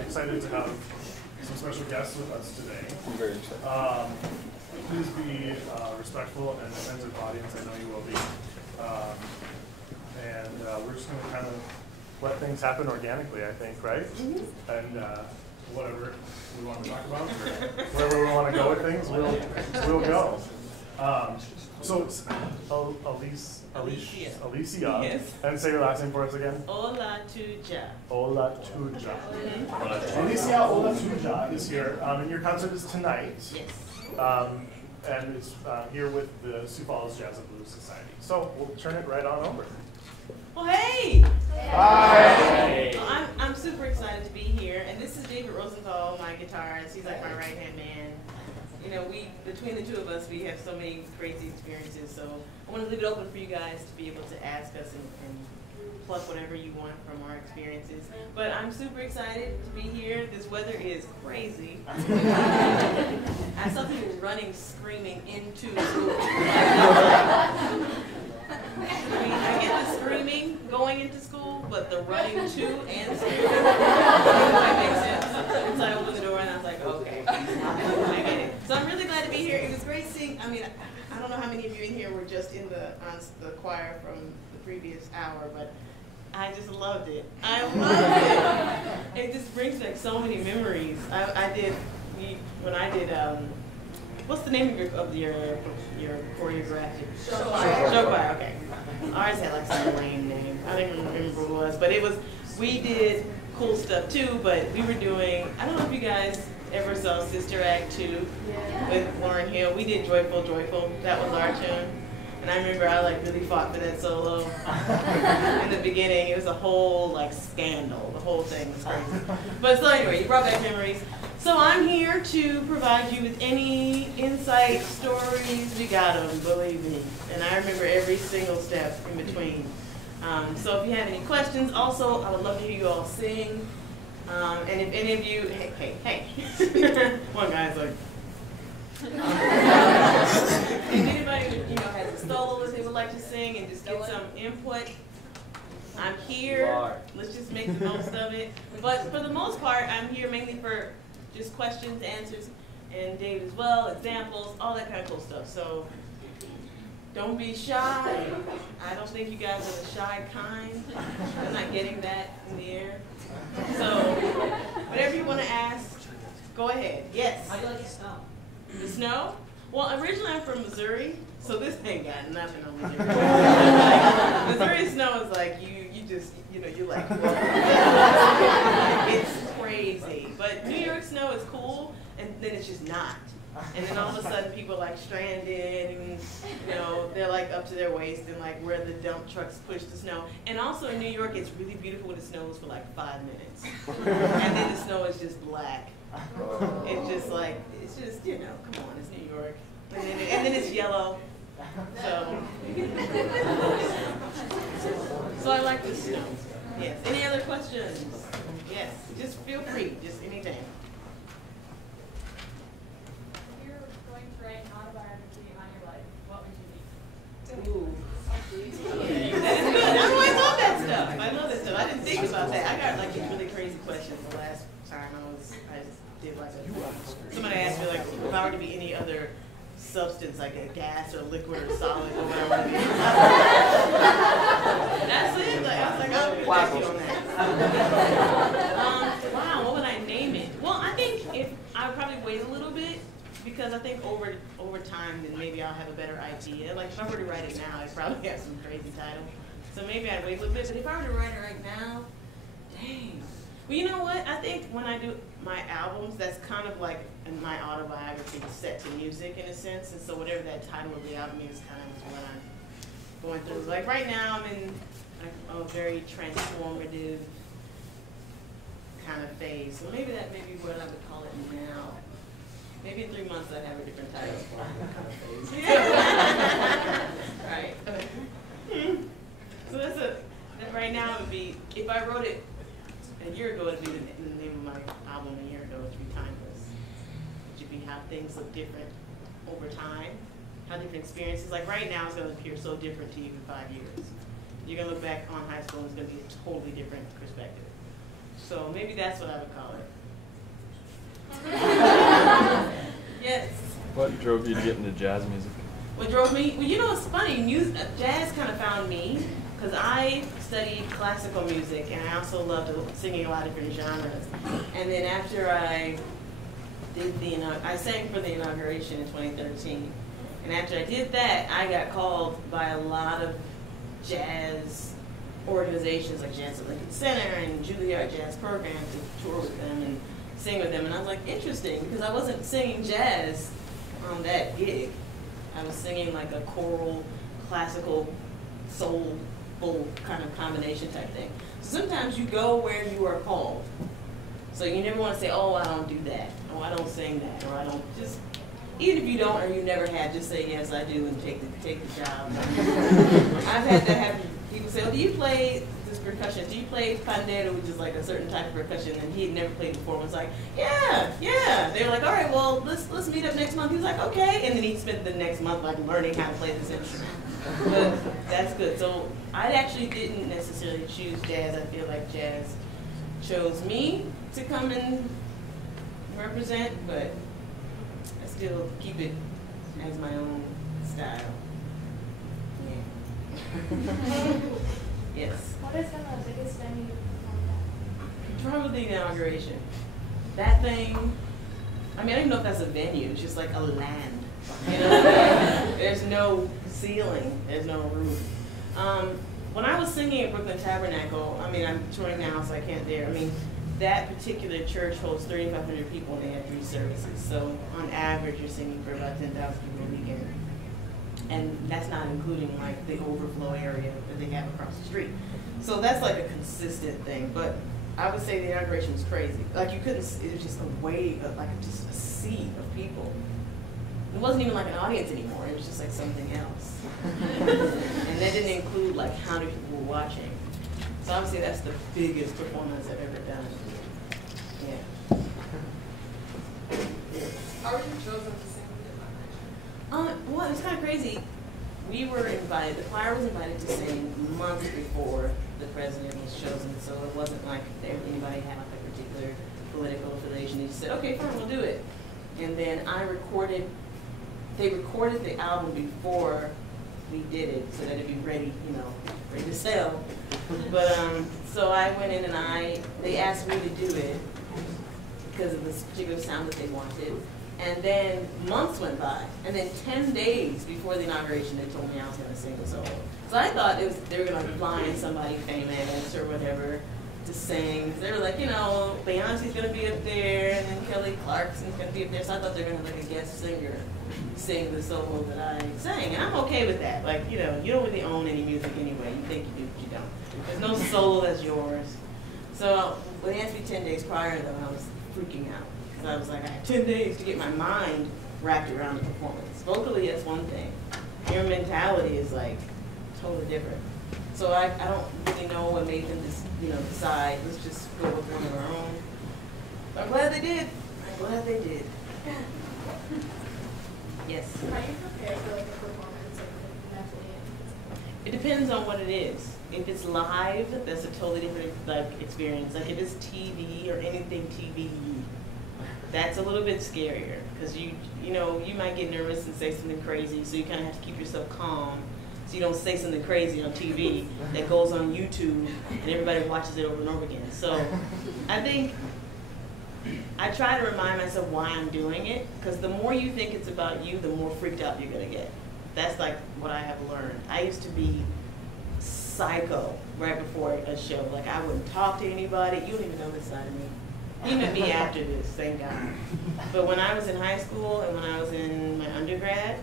excited to have some special guests with us today. I'm very excited. Please be respectful and attentive audience. I know you will be. We're just going to kind of let things happen organically, I think, right? Mm-hmm. And whatever we want to talk about, or wherever we want to go with things, we'll go. So it's Alicia. Yes. And say your last name for us again. Olatuja. Olatuja. Alicia Olatuja is here, and your concert is tonight. Yes. And it's here with the Sioux Falls Jazz and Blues Society. So we'll turn it right on over. Well, hey! Hi! Well, I'm super excited to be here, and this is David Rosenthal, my guitarist. He's like my right-hand man. You know, between the two of us, we have so many crazy experiences, so I want to leave it open for you guys to be able to ask us and pluck whatever you want from our experiences. But I'm super excited to be here. This weather is crazy. I saw people running, screaming into school. I get the screaming going into school, but the running to and screaming, that makes sense. So I opened the door and I was like, okay, I get it. So I'm really glad to be here. It was great seeing, I don't know how many of you in here were just in the choir from the previous hour, but I just loved it. I loved it. It just brings back so many memories. When I did, what's the name of your choreography? Show choir, okay. Ours had like some lame name. I don't even remember what it was, but we did cool stuff too, but we were doing, I don't know if you guys ever saw Sister Act 2 with Lauren Hill. We did Joyful, Joyful. That was our tune. And I remember I really fought for that solo in the beginning. It was a whole scandal. The whole thing was crazy. But so anyway, you brought back memories. So I'm here to provide you with any insight, stories. We got them, believe me. And I remember every single step in between. So if you have any questions, also I would love to hear you all sing. And if any of you, hey. One guy's like. If anybody has a solo that they would like to sing and just get some input, I'm here. Let's just make the most of it. But for the most part, I'm here mainly for just questions, answers, and Dave as well, examples, all that kind of cool stuff. So don't be shy. I don't think you guys are the shy kind. I'm not getting that in the air. So whatever you want to ask, go ahead. Yes? How do you like the snow? The snow? Well, originally I'm from Missouri, so this ain't got nothing on Missouri. Missouri snow is like you're like, whoa. It's crazy. But New York snow is cool, and then it's just not. And then all of a sudden people are stranded, and they're up to their waist, and where the dump trucks push the snow. And also in New York, it's really beautiful when it snows for 5 minutes, and then the snow is just black. It's just come on, it's New York. And then it's yellow. So I like the snow. Yes. Any other questions? Yes. Just feel free. Just anything. If you were going to write an autobiography on your life, what would you be? Ooh. That is good. I love that stuff. I love that stuff. I didn't think about that. I got these really crazy questions the last time I just did somebody asked me if I were to be any other substance, like a gas or liquid or solid, what would I want to be? That's it. I was like, I'll get back to you on that. Wow, what would I name it? Well, I think I would probably wait a little bit, because I think over time, then maybe I'll have a better idea. If I were to write it now, I'd probably have some crazy title. So maybe I'd wait a little bit. But if I were to write it right now, dang. Well, you know what? I think when I do my albums, that's kind of like in my autobiography set to music in a sense. And so whatever that title of the album is kind of what I'm going through. Right now, I'm in a very transformative kind of phase. So maybe that may be what I would call it now. Maybe in 3 months I'd have a different title. Right. So right now it would be, if I wrote it a year ago, it'd be the name of my album a year ago, it'd be Timeless. It should be how things look different over time, how different experiences, right now it's going to appear so different to you in 5 years. You're going to look back on high school and it's going to be a totally different perspective. So maybe that's what I would call it. Yes. What drove you to get into jazz music? What drove me? Well, you know, it's funny. Jazz kind of found me because I studied classical music and I also loved singing a lot of different genres. And then after I did I sang for the inauguration in 2013. And after I did that, I got called by a lot of jazz organizations like Jazz at Lincoln Center and Juilliard Jazz Program to tour with them and sing with them. And I was like, interesting, because I wasn't singing jazz on that gig. I was singing like a choral, classical, soulful kind of combination type thing. So sometimes you go where you are called. So you never want to say, oh, I don't do that, or I don't sing that, or I don't just, even if you don't or you never have, just say, yes, I do, and take the job. I've had to have people say, oh, do you play this percussion? Do you play pandero, which is like a certain type of percussion, and he had never played before. And was like, yeah. They're like, all right, well, let's meet up next month. He was like, okay, and then he spent the next month like learning how to play this instrument. But that's good. So I actually didn't necessarily choose jazz. I feel like jazz chose me to come and represent, but I still keep it as my own style. Yeah. Yes. What is the biggest venue you performed Probably the inauguration. That thing, I mean, I don't even know if that's a venue. It's just like a land. You know, there's no ceiling. There's no roof. When I was singing at Brooklyn Tabernacle, I mean, I'm touring now, so I can't dare. I mean, that particular church holds 3,500 people, and they have 3 services. So on average, you're singing for about 10,000 people a weekend. And that's not including like the overflow area that they have across the street. So that's like a consistent thing. But I would say the inauguration was crazy. Like you couldn't, it was just a wave of like just a sea of people. It wasn't even like an audience anymore. It was just like something else. And that didn't include like how many people were watching. So obviously that's the biggest performance I've ever done. Yeah. How were you chosen to sing with the Well, it was kind of crazy. We were invited, the choir was invited to sing months before the president was chosen, so it wasn't like anybody had like a particular political affiliation. They just said, okay, fine, we'll do it. And then they recorded the album before we did it so that it'd be ready, you know, ready to sell. But so I went in and they asked me to do it because of this particular sound that they wanted. And then months went by, and then 10 days before the inauguration, they told me I was going to sing a solo. So I thought they were going to fly in somebody famous or whatever to sing. They were like, you know, Beyonce's going to be up there, and then Kelly Clarkson's going to be up there. So I thought they were going to have like a guest singer sing the solo that I sang, and I'm okay with that. Like, you know, you don't really own any music anyway. You think you do, but you don't. There's no solo that's yours. So when they asked me 10 days prior, though, I was freaking out. So I was like, I had 10 days to get my mind wrapped around the performance. Vocally, that's one thing. Your mentality is like totally different. So I don't really know what made them just, you know, decide, let's just go with one of our own. But I'm glad they did. I'm glad they did. Yes? How do you prepare for like a performance, like mentally? It depends on what it is. If it's live, that's a totally different like experience. Like if it's TV or anything TV, that's a little bit scarier because you know, you might get nervous and say something crazy, so you kind of have to keep yourself calm so you don't say something crazy on TV that goes on YouTube and everybody watches it over and over again. So I think I try to remind myself why I'm doing it, because the more you think it's about you, the more freaked out you're going to get. That's like what I have learned. I used to be psycho right before a show. Like I wouldn't talk to anybody. You don't even know this side of me. He met me after this, thank God. But when I was in high school and when I was in my undergrad,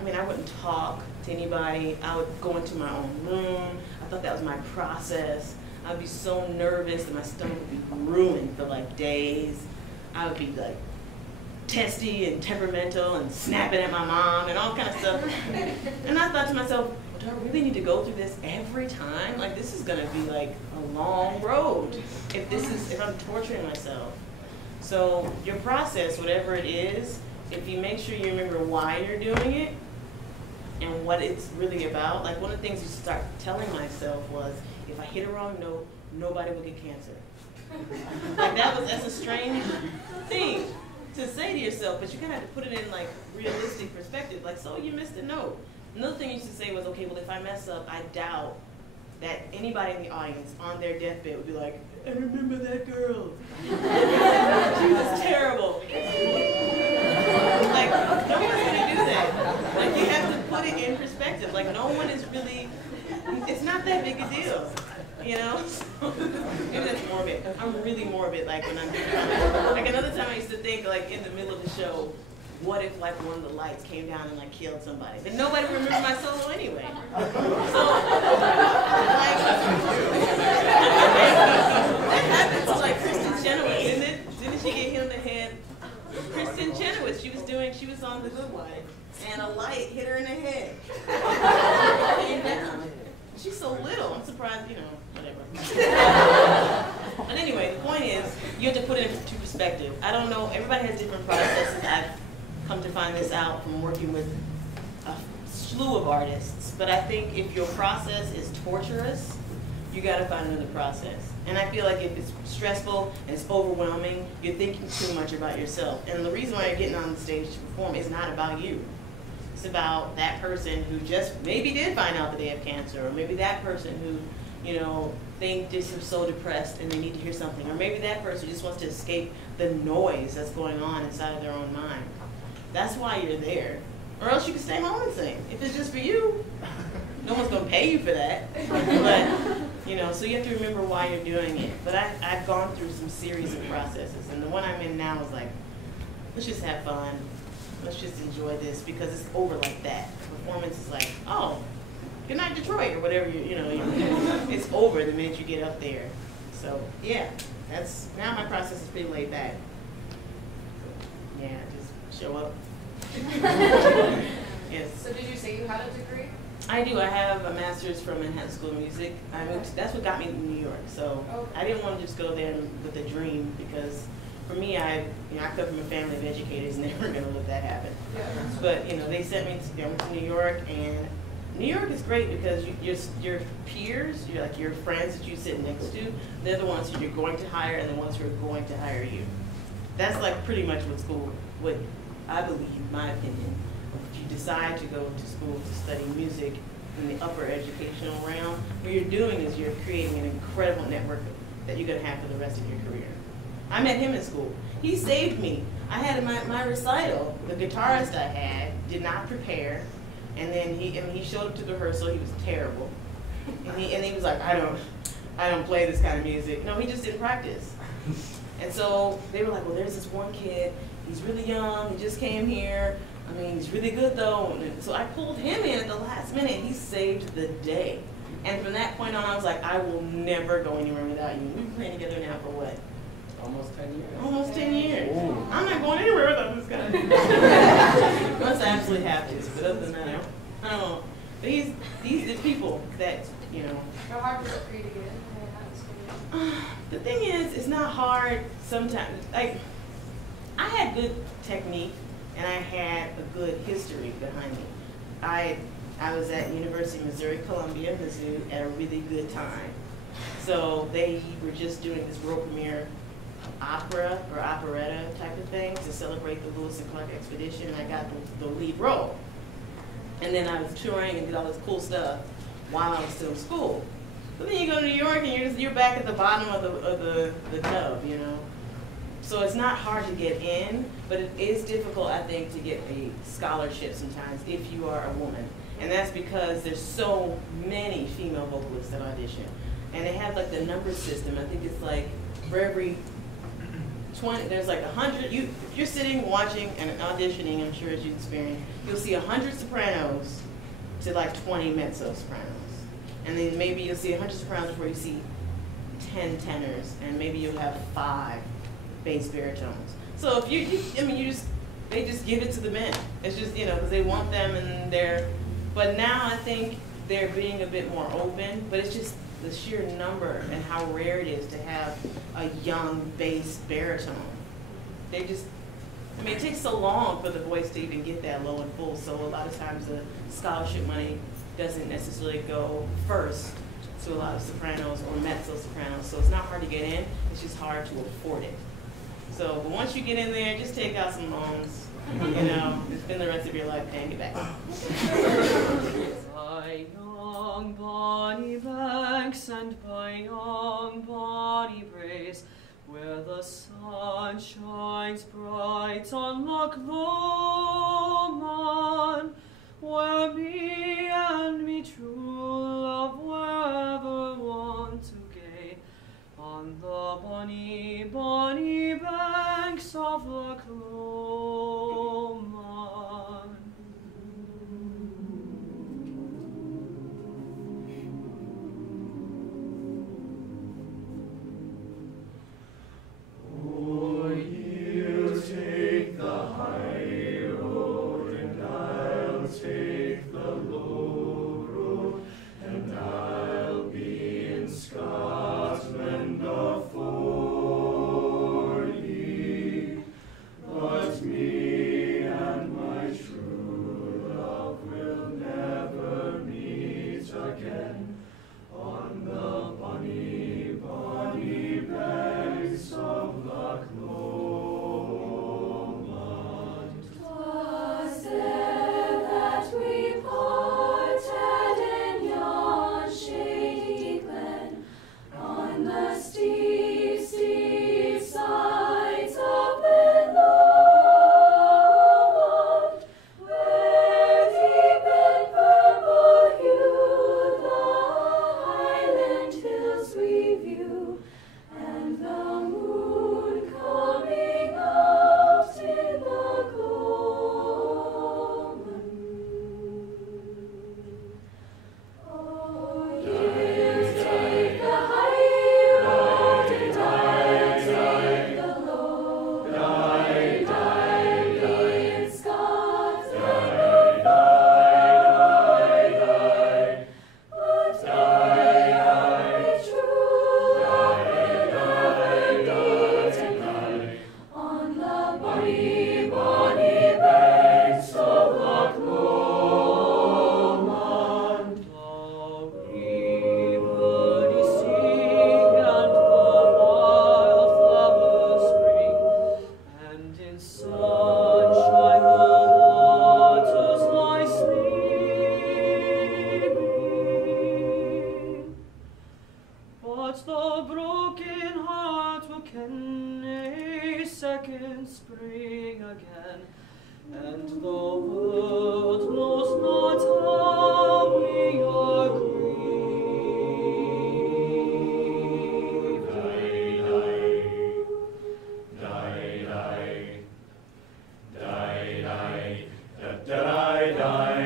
I mean, I wouldn't talk to anybody. I would go into my own room. I thought that was my process. I'd be so nervous that my stomach would be ruined for like days. I would be like testy and temperamental and snapping at my mom and all kind of stuff. And I thought to myself, do I really need to go through this every time? Like this is gonna be like a long road if I'm torturing myself. So your process, whatever it is, if you make sure you remember why you're doing it and what it's really about, like one of the things you start telling myself was, if I hit a wrong note, nobody will get cancer. Like that's a strange thing to say to yourself, but you kind of have to put it in like realistic perspective. Like, so you missed a note. Another thing you should say was, okay, well, if I mess up, I doubt that anybody in the audience on their deathbed would be like, I remember that girl. She was terrible. Like, no one's gonna do that. Like, you have to put it in perspective. Like, no one is really, it's not that big a deal. You know? Maybe that's morbid. I'm really morbid, like, when I'm doing comedy. Like, another time I used to think, like, in the middle of the show, what if, like, one of the lights came down and, like, killed somebody? But nobody remembers my solo anyway. So, like, that happened to, like, Kristen Chenoweth, didn't it? Didn't she get hit in the head? Kristen Chenoweth, she was on The Good Wife, and a light hit her in the head. Came down. She's so little. I'm surprised, you know, whatever. But anyway, the point is, you have to put it into perspective. I don't know, everybody has different processes. I've come to find this out from working with a slew of artists. But I think if your process is torturous, you gotta find another process. And I feel like if it's stressful and it's overwhelming, you're thinking too much about yourself. And the reason why you're getting on the stage to perform is not about you. It's about that person who just maybe did find out that they have cancer, or maybe that person who, you know, think just are so depressed and they need to hear something, or maybe that person just wants to escape the noise that's going on inside of their own mind. That's why you're there. Or else you can stay home and sing. If it's just for you, no one's gonna pay you for that. But, you know, so you have to remember why you're doing it. But I've gone through some series of processes, and the one I'm in now is like, let's just have fun. Let's just enjoy this, because it's over like that. Performance is like, oh, good night Detroit, or whatever, you know, it's over the minute you get up there. So yeah, now my process is pretty laid back. So, yeah, just show up. Yes. So did you say you had a degree? I do. I have a master's from Manhattan School of Music. That's what got me to New York. So okay. I didn't want to just go there with a dream, because for me, I come from a family of educators, never going to let that happen. Yeah. But, you know, they sent me to New York, and New York is great because your peers, your friends that you sit next to, they're the ones who you're going to hire and the ones who are going to hire you. That's like pretty much what I believe, in my opinion. If you decide to go to school to study music in the upper educational realm, what you're doing is you're creating an incredible network that you're going to have for the rest of your career. I met him in school. He saved me. I had my recital. The guitarist I had did not prepare, and then he showed up to the rehearsal. He was terrible, and he was like, I don't play this kind of music. No, he just didn't practice. And so they were like, well, there's this one kid. He's really young. He just came here. I mean, he's really good though. And so I pulled him in at the last minute. He saved the day. And from that point on, I was like, I will never go anywhere without you. We've been playing together now for what? Almost 10 years. Almost 10 years. Ooh. I'm not going anywhere without this guy. Unless I absolutely have to, but other than that, I don't know. But these are the people that, you know. How hard was it for you to get in Manhattan School? The thing is, it's not hard sometimes. Like, I had good technique and I had a good history behind me. I was at University of Missouri, Columbia, Mizzou, at a really good time. So they were just doing this world premiere opera or operetta type of thing to celebrate the Lewis and Clark expedition, and I got the lead role. And then I was touring and did all this cool stuff while I was still in school. But then you go to New York and you're back at the bottom of the tub, you know. So it's not hard to get in, but it is difficult, I think, to get a scholarship sometimes if you are a woman. And that's because there's so many female vocalists that audition. And they have like the number system. I think it's like for every 20, there's like 100, if you're sitting watching and auditioning, I'm sure as you experience, you'll see 100 sopranos to like 20 mezzo sopranos. And then maybe you'll see 100 sopranos before you see 10 tenors, and maybe you'll have 5 bass baritones. So if they just give it to the men. It's just, you know, because they want them and but now I think they're being a bit more open, but it's just the sheer number and how rare it is to have a young bass baritone. It takes so long for the voice to even get that low and full, so a lot of times the scholarship money doesn't necessarily go first to a lot of sopranos or mezzo sopranos. So it's not hard to get in, it's just hard to afford it. So, but once you get in there, just take out some loans, you know, and spend the rest of your life paying it back. By young bonny banks and by young bonny braes, where the sun shines bright on Loch Lomond, where me and me true love were ever wont to gay, on the bonny, bonny banks of Loch Lomond. Oh, you'll take the high road, and I'll take the low road, and I'll be in Scotland afore ye. But me and my true love will never meet again on the bonny, bonny banks of Loch Lomond. 'Twas there that we parted in yon shady glen, on the steep, steep sides of Lomond, where deep in purple hue the highland hills we view, and the moon coming out in the gloaming. Oh, you'll take the high road, and I'll take the low. In Scotland, but I true love will never meet again on the bonny, bonny banks of Loch Lomond. Everybody sing and the wildflowers spring, and in sunshine the waters lie sleeping. But the broken heart will ken a second spring again, and the world knows not how we are Die,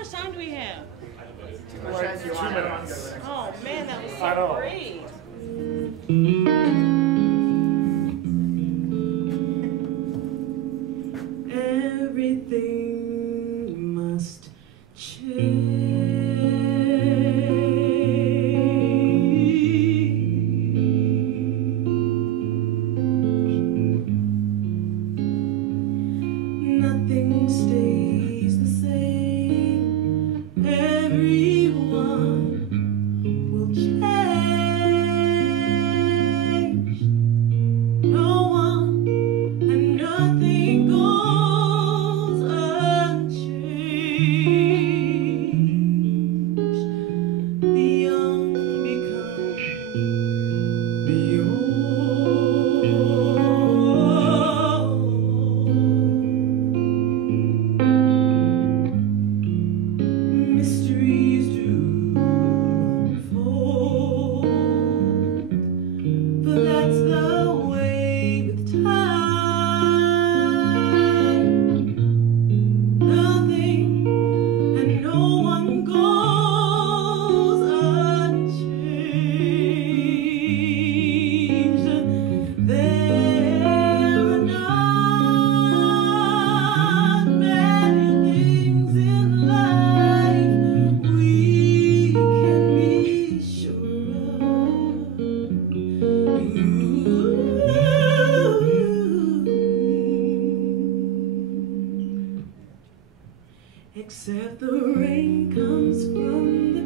much time do we have? Like 2 minutes. Oh man, that was I so know. great. Everything must change. Nothing stays the same. Everyone will change. No one and nothing goes unchanged. The young become the old. Mysteries do unfold, but that's the way with time. Nothing and no one goes unchanged. There are not many things in life we can be sure of. Except the rain comes from the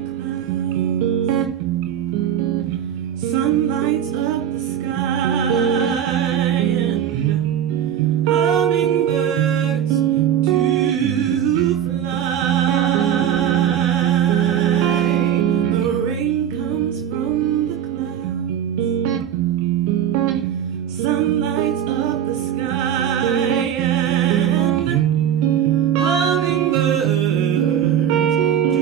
clouds, sun lights up the sky, and hummingbirds do fly. The rain comes from the clouds, sun lights up the sky, and hummingbirds do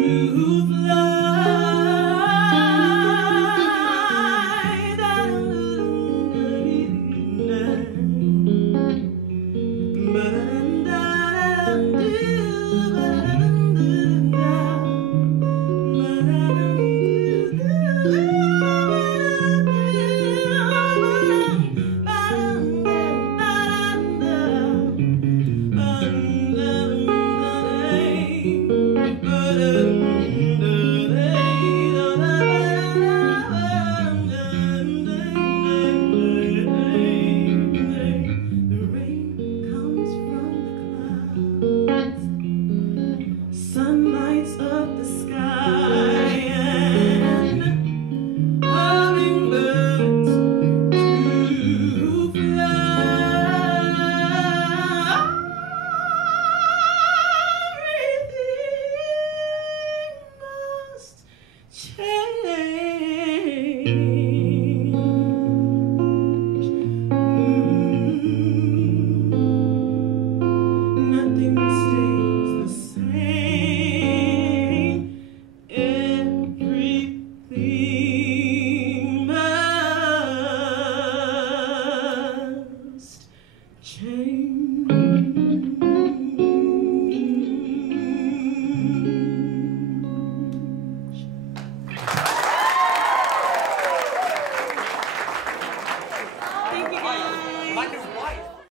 Thank you guys. My new wife.